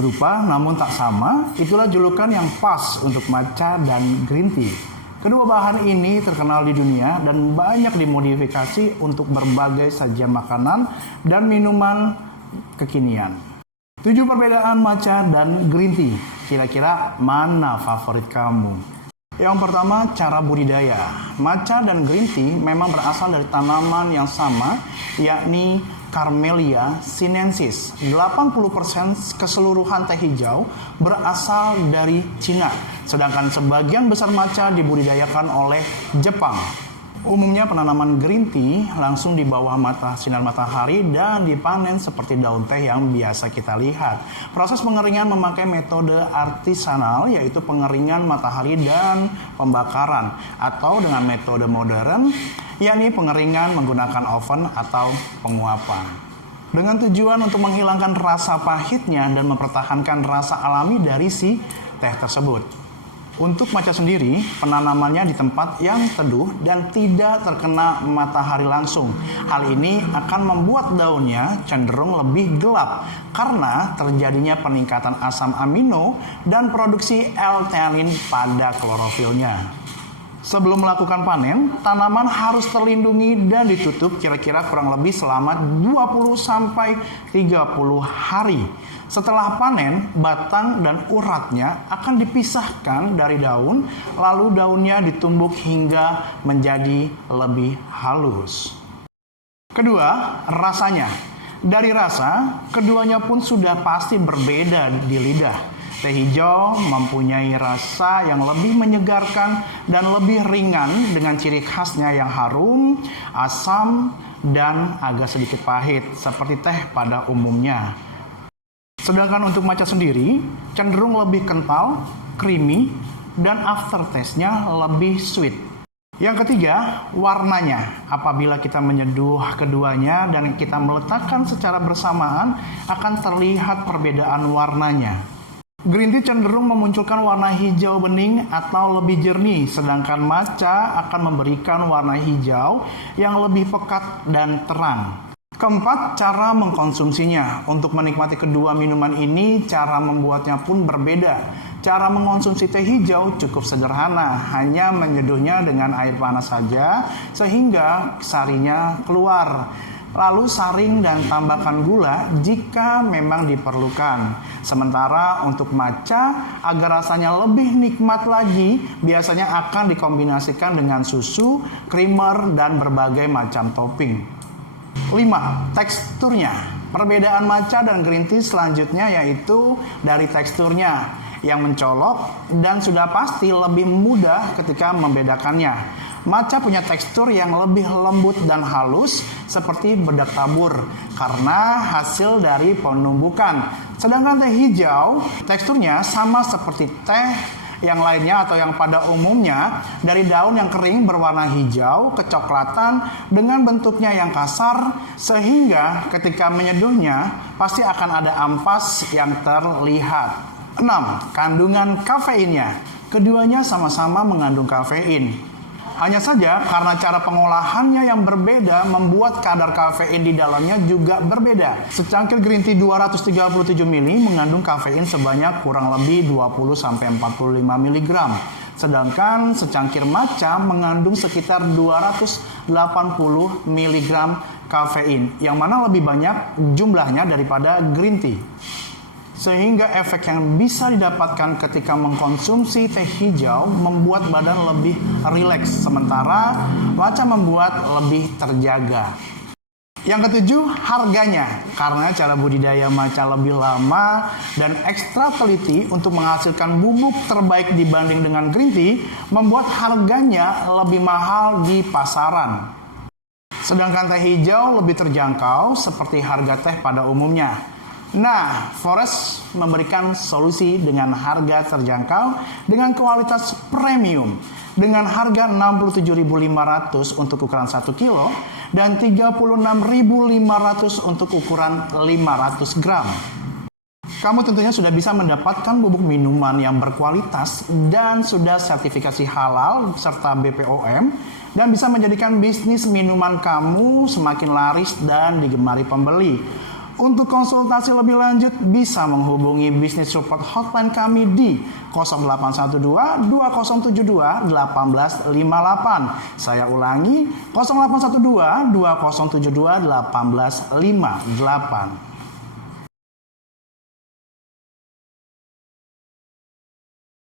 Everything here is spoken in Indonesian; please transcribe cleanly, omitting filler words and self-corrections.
Serupa namun tak sama, itulah julukan yang pas untuk matcha dan green tea. Kedua bahan ini terkenal di dunia dan banyak dimodifikasi untuk berbagai sajian makanan dan minuman kekinian. 7 perbedaan matcha dan green tea. Kira-kira mana favorit kamu? Yang pertama, cara budidaya. Matcha dan green tea memang berasal dari tanaman yang sama, yakni Camellia sinensis. 80% keseluruhan teh hijau berasal dari Cina, sedangkan sebagian besar matcha dibudidayakan oleh Jepang. Umumnya penanaman green tea langsung di bawah sinar matahari dan dipanen seperti daun teh yang biasa kita lihat. Proses pengeringan memakai metode artisanal, yaitu pengeringan matahari dan pembakaran, atau dengan metode modern, yakni pengeringan menggunakan oven atau penguapan. Dengan tujuan untuk menghilangkan rasa pahitnya dan mempertahankan rasa alami dari si teh tersebut. Untuk matcha sendiri, penanamannya di tempat yang teduh dan tidak terkena matahari langsung. Hal ini akan membuat daunnya cenderung lebih gelap karena terjadinya peningkatan asam amino dan produksi L-theanine pada klorofilnya. Sebelum melakukan panen, tanaman harus terlindungi dan ditutup kira-kira kurang lebih selama 20-30 hari. Setelah panen, batang dan uratnya akan dipisahkan dari daun, lalu daunnya ditumbuk hingga menjadi lebih halus. Kedua, rasanya. Dari rasa, keduanya pun sudah pasti berbeda di lidah. Teh hijau mempunyai rasa yang lebih menyegarkan dan lebih ringan dengan ciri khasnya yang harum, asam, dan agak sedikit pahit seperti teh pada umumnya. Sedangkan untuk matcha sendiri cenderung lebih kental, creamy, dan aftertaste-nya lebih sweet. Yang ketiga, warnanya. Apabila kita menyeduh keduanya dan kita meletakkan secara bersamaan, akan terlihat perbedaan warnanya. Green tea cenderung memunculkan warna hijau bening atau lebih jernih, sedangkan matcha akan memberikan warna hijau yang lebih pekat dan terang. Keempat, cara mengkonsumsinya. Untuk menikmati kedua minuman ini, cara membuatnya pun berbeda. Cara mengonsumsi teh hijau cukup sederhana, hanya menyeduhnya dengan air panas saja sehingga sarinya keluar. Lalu saring dan tambahkan gula jika memang diperlukan. Sementara untuk matcha, agar rasanya lebih nikmat lagi, biasanya akan dikombinasikan dengan susu, creamer, dan berbagai macam topping. 5. Teksturnya. Perbedaan matcha dan green tea selanjutnya yaitu dari teksturnya yang mencolok dan sudah pasti lebih mudah ketika membedakannya. Matcha punya tekstur yang lebih lembut dan halus seperti bedak tabur karena hasil dari penumbukan. Sedangkan teh hijau teksturnya sama seperti teh yang lainnya atau yang pada umumnya dari daun yang kering berwarna hijau kecoklatan dengan bentuknya yang kasar sehingga ketika menyeduhnya pasti akan ada ampas yang terlihat. 6. Kandungan kafeinnya. Keduanya sama-sama mengandung kafein. Hanya saja karena cara pengolahannya yang berbeda membuat kadar kafein di dalamnya juga berbeda. Secangkir green tea 237 ml mengandung kafein sebanyak kurang lebih 20-45 mg. Sedangkan secangkir matcha mengandung sekitar 280 mg kafein, yang mana lebih banyak jumlahnya daripada green tea. Sehingga efek yang bisa didapatkan ketika mengkonsumsi teh hijau membuat badan lebih rileks, sementara matcha membuat lebih terjaga. Yang ketujuh, harganya. Karena cara budidaya matcha lebih lama dan ekstra teliti untuk menghasilkan bubuk terbaik dibanding dengan green tea, membuat harganya lebih mahal di pasaran. Sedangkan teh hijau lebih terjangkau seperti harga teh pada umumnya. Nah, Forest memberikan solusi dengan harga terjangkau dengan kualitas premium dengan harga 67.500 untuk ukuran 1 kilo dan 36.500 untuk ukuran 500 gram. Kamu tentunya sudah bisa mendapatkan bubuk minuman yang berkualitas dan sudah sertifikasi halal serta BPOM dan bisa menjadikan bisnis minuman kamu semakin laris dan digemari pembeli. Untuk konsultasi lebih lanjut bisa menghubungi Business Support Hotline kami di 0812 2072 1858. Saya ulangi 0812 2072 1858.